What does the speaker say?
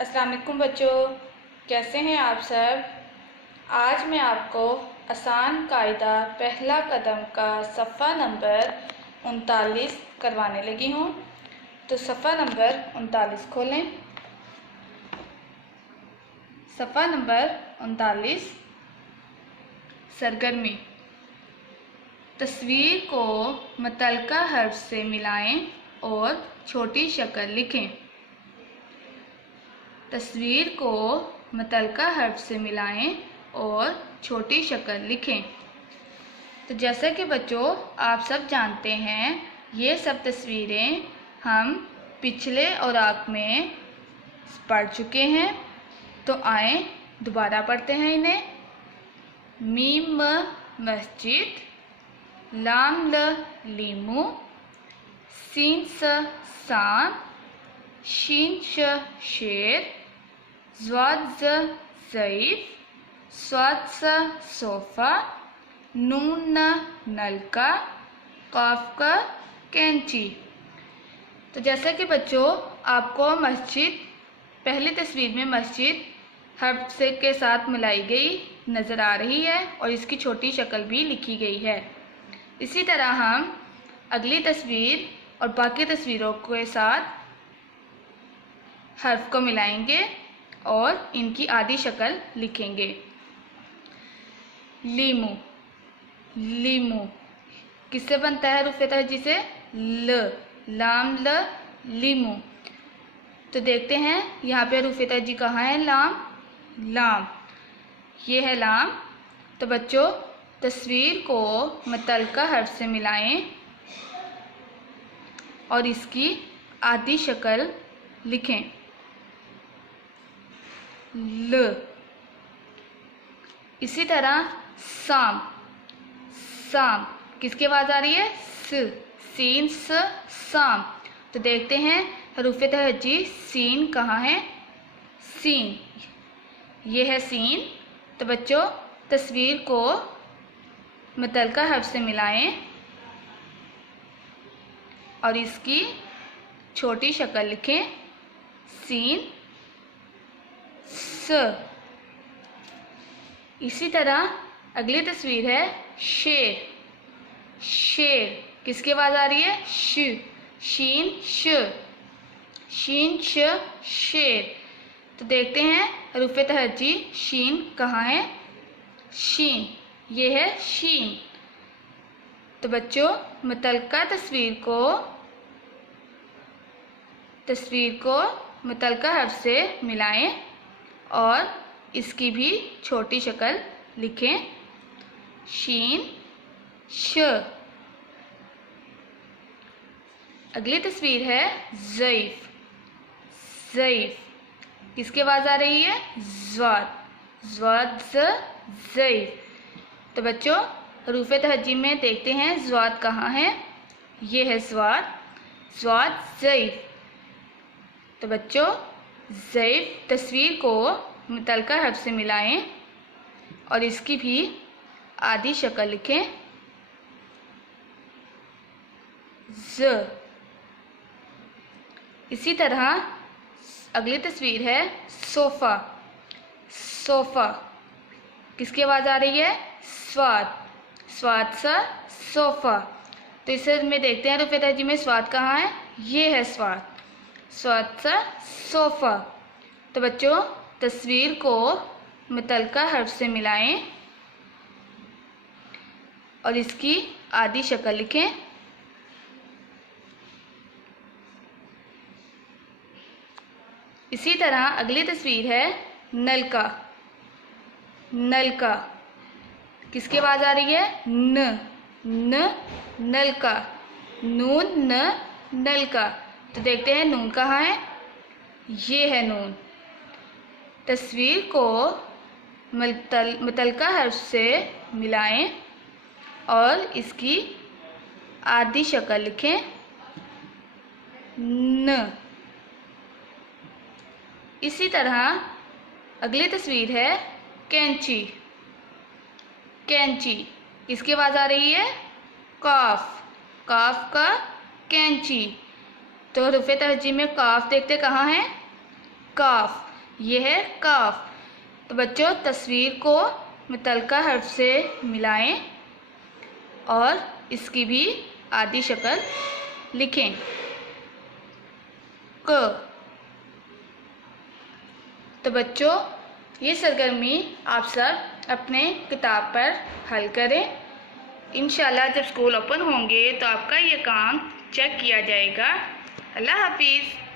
अस्सलाम वालेकुम बच्चों, कैसे हैं आप सब। आज मैं आपको आसान कायदा पहला कदम का सफ़ा नंबर 39 करवाने लगी हूँ। तो सफ़ा नंबर 39 खोलें। सफ़ा नंबर 39, सरगर्मी। तस्वीर को मुतल्लिका हर्फ से मिलाएं और छोटी शक्ल लिखें। तस्वीर को मुतल्लिका हर्फ से मिलाएं और छोटी शक्ल लिखें। तो जैसा कि बच्चों आप सब जानते हैं, ये सब तस्वीरें हम पिछले औराक में पढ़ चुके हैं। तो आए दोबारा पढ़ते हैं इन्हें। मीम मस्जिद, लाम ल लीमू, सीन स सांप, शीन श शेर, ज़्वाद ज़ ज़ईफ़, स्वाद स सोफ़ा, नून न नलका, काफ का कैंची। तो जैसा कि बच्चों आपको मस्जिद, पहली तस्वीर में मस्जिद हर्फ से के साथ मिलाई गई नज़र आ रही है और इसकी छोटी शक्ल भी लिखी गई है। इसी तरह हम अगली तस्वीर और बाकी तस्वीरों के साथ हर्फ को मिलाएंगे और इनकी आधी शक्ल लिखेंगे। लीमू, लीमू किससे बनता है? रुफ़े तहजी से। ल, लाम ल लीमू। तो देखते हैं यहाँ पे रुफ़े तहजी कहाँ है? लाम, लाम, ये है लाम। तो बच्चों तस्वीर को मुतल्लिका हर्फ से मिलाएं और इसकी आधी शक्ल लिखें। ल। इसी तरह साम, साम किसकी आवाज़ आ रही है? स, सीन स साम। तो देखते हैं हरूफ तहज्जी सीन कहाँ है? सीन, ये है सीन। तो बच्चों तस्वीर को मुतल्लिका हर्फ से मिलाएं और इसकी छोटी शक्ल लिखें। सीन स। इसी तरह अगली तस्वीर है शेर, शेर किसकी आवाज़ आ रही है? श, शीन श, शीन श शेर। तो देखते हैं हरूफ तहज्जी शीन कहाँ है? शीन, ये है शीन। तो बच्चों मुतल्लिका तस्वीर को मुतल्लिका हर्फ से मिलाएं और इसकी भी छोटी शक्ल लिखें। शीन श। अगली तस्वीर है ज़ईफ़, ज़ईफ़ किसकी आवाज़ आ रही है? ज़्वाद, ज़्वाद ज़ ज़ईफ़। तो बच्चों हरूफ तहज्जी में देखते हैं ज़्वाद कहाँ है? ये है ज़्वाद, ज़्वाद ज़ईफ़। तो बच्चों ज़ईफ़ तस्वीर को मुतल्लिका हर्फ से मिलाएं और इसकी भी आधी शक्ल लिखें। ज़। इसी तरह अगली तस्वीर है सोफ़ा, सोफ़ा किसकी आवाज़ आ रही है? स्वाद, स्वाद सा सोफ़ा। तो इसमें देखते हैं हरूफ तहज्जी में स्वाद कहाँ है? ये है स्वाद, स्वाद सा सोफ़ा। तो बच्चों तस्वीर को मुतल्लिका हर्फ से मिलाएं और इसकी आधी शक्ल लिखें। इसी तरह अगली तस्वीर है नलका, नलका किसकी आवाज़ आ रही है? न, न नलका, नून न नलका। तो देखते हैं नून कहाँ है? ये है नून। तस्वीर को मुतल्लिका हर्फ से मिलाएं और इसकी आधी शक्ल लिखें। न। इसी तरह अगली तस्वीर है कैंची, कैंची किसकी आवाज़ आ रही है? काफ, काफ का कैंची। तो हरूफ तहज्जी में काफ देखते कहाँ है? काफ। ये है काफ। तो बच्चों तस्वीर को मुतल्लिका हर्फ से मिलाएं और इसकी भी आधी शक्ल लिखें। क। तो बच्चों ये सरगर्मी आप सब अपने किताब पर हल करें। इंशाल्लाह जब स्कूल ओपन होंगे तो आपका ये काम चेक किया जाएगा। अल्लाह हाफिज़।